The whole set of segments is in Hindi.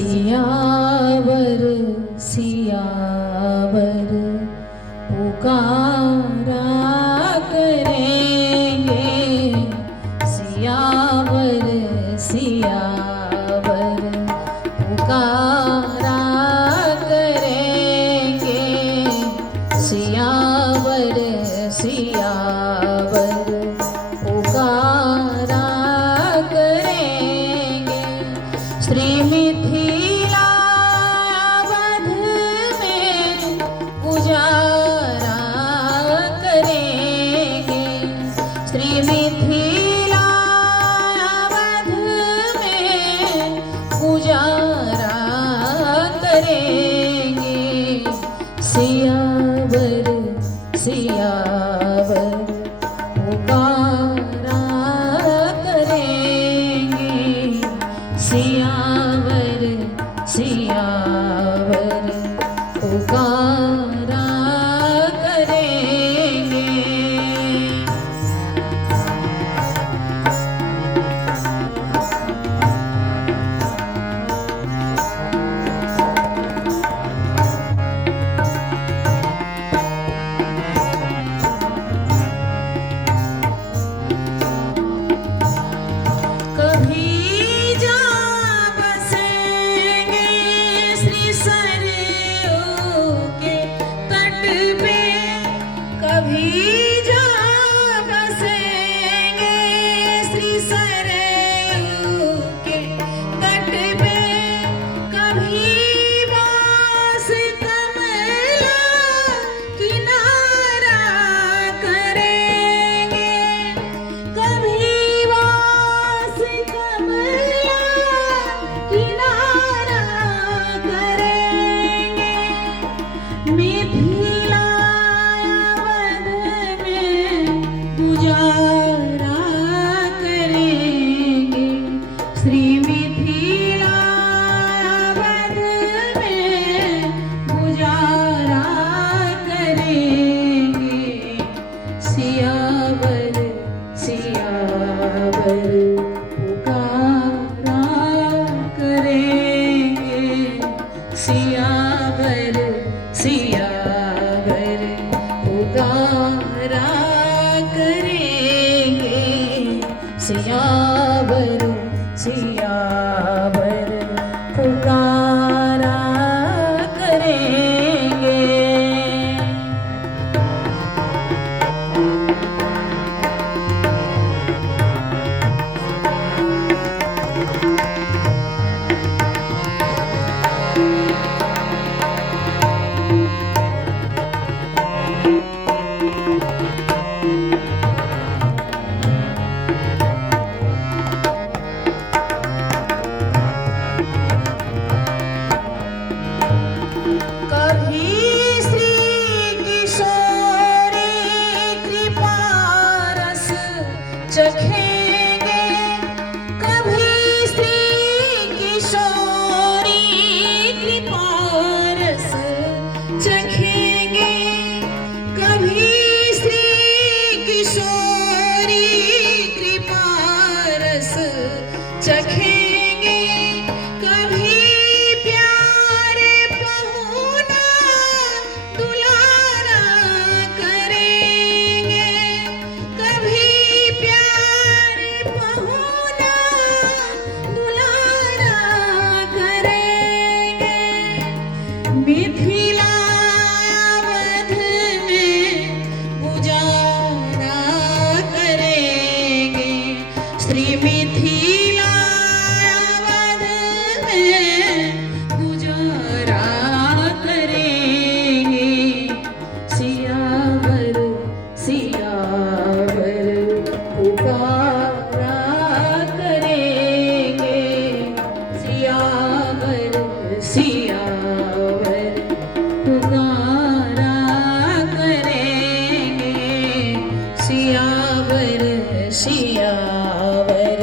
सियावर सियावर पुकारा करेंगे, सियावर सियावर पुकारा करेंगे, सियावर सियावर पुकारा करेंगे। श्री मिथिला अवध में गुजारा करेंगे, श्री मिथिला अवध में गुजारा करेंगे, सियावर सियावर पुकारा करेंगे, सियावर सियावर पुकारा करेंगे। कभी जा बसेंगे श्री सरयू के तट पे, कभी जा बसेंगे श्री सरयू के तट पे, कभी बास कमला किनारा करेंगे, कभी बास कमला किनारा करेंगे। मिथिला अवध में गुजारा करेंगे, श्री मिथिला अवध में गुजारा करेंगे, सियावर सियावर पुकारा करेंगे, सियावर सियावर पुकारा करेंगे, सियावर सियावर पुकारा करेंगे। कभी श्री किशोरी कृपा रस चखेंगे, कभी श्री किशोरी कृपा रस चखेंगे, कभी श्री किशोरी कृपा रस चखेंगे, कभी प्यारे पहुना दुलारा करेंगे, कभी प्यारे पहुना दुलारा करेंगे। मिथिला अवध में गुजारा करेंगे, श्री मिथिला अवध में गुजारा करेंगे, सियावर सियावर पुकारा करेंगे, सियावर सियावर पुकारा करेंगे, सियावर सियावर।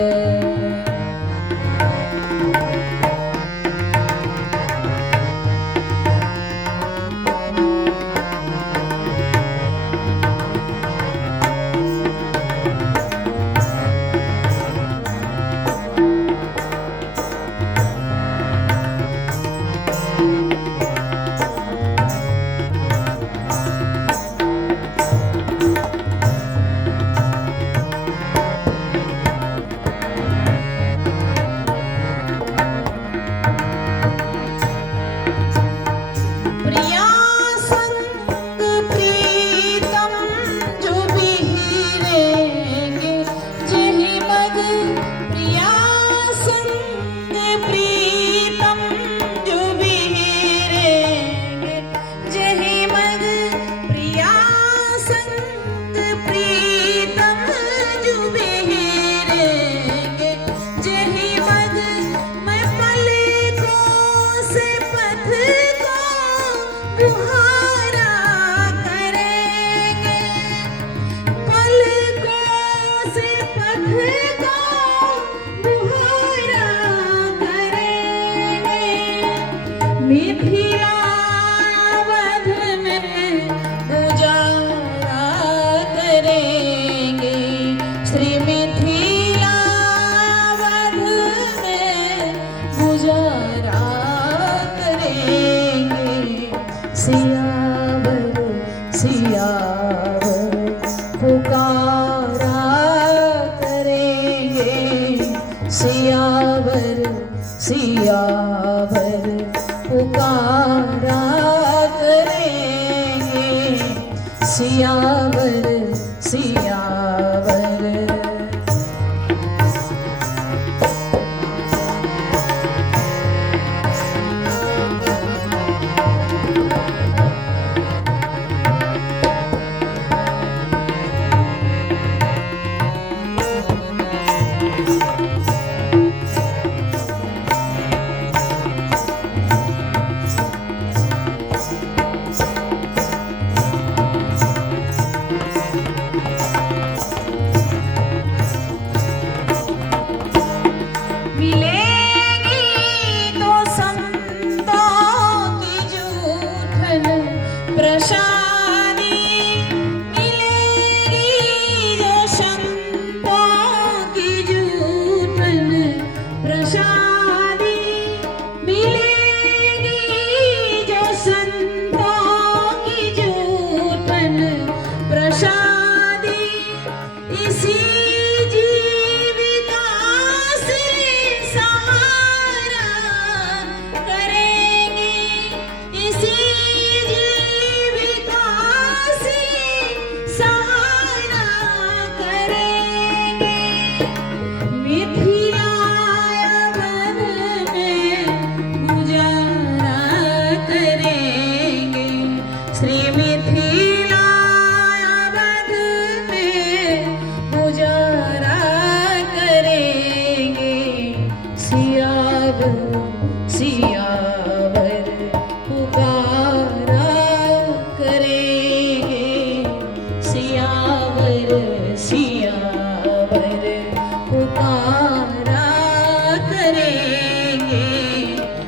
मिथिला अवध में गुजारा करेंगे। श्री मिथिला अवध में गुजारा करेंगे। सियावर सियावर पुकारा करेंगे। सियावर सियावर पुकारा करेंगे। सियावर सियावर। प्रसादी मिलेगी जो संतों की जूठन प्रसादी मिलेगी जो संतों की जूठन प्रसादी। इसी जीविका से सहारा करेंगे। इसी श्री मिथिला अवध में गुजारा करेंगे। सियावर सियावर पुकारा करेंगे। सियावर सियावर पुकारा करेंगे।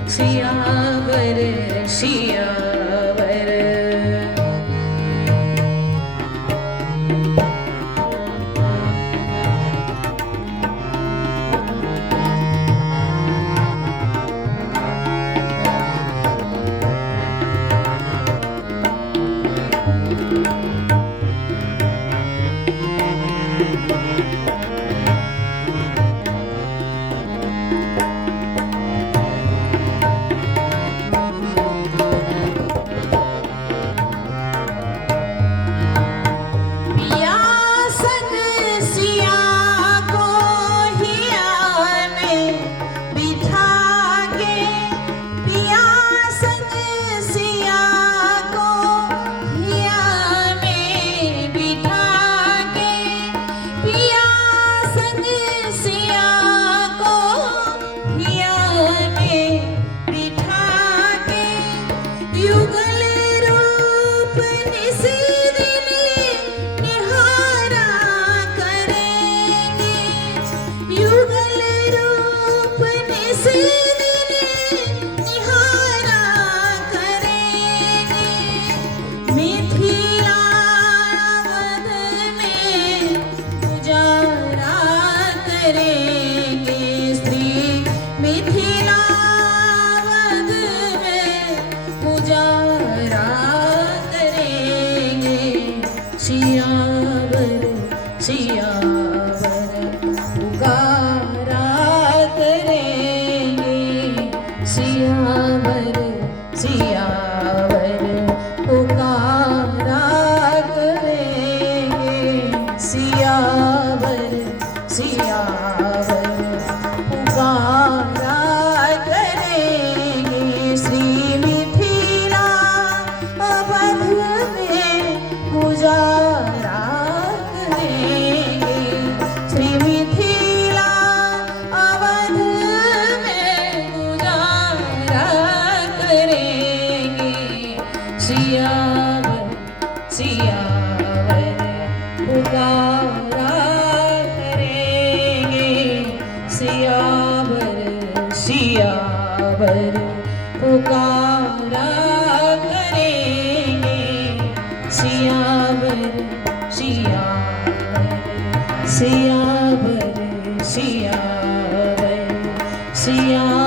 सियावर सियावर। सियावर सियावर पुकारा करेंगे। सियावर सियावर पुकारा करेंगे। सियावर सियावर पुकारा करेंगे। श्री मिथिला अवध में गुजारा करेंगे। श्री मिथिला अवध में गुजारा करेंगे। सियावर सियावर पुकारा करेंगे। सियावर सियावर पुकारा सियावर सियावर सियावर सियावर सिया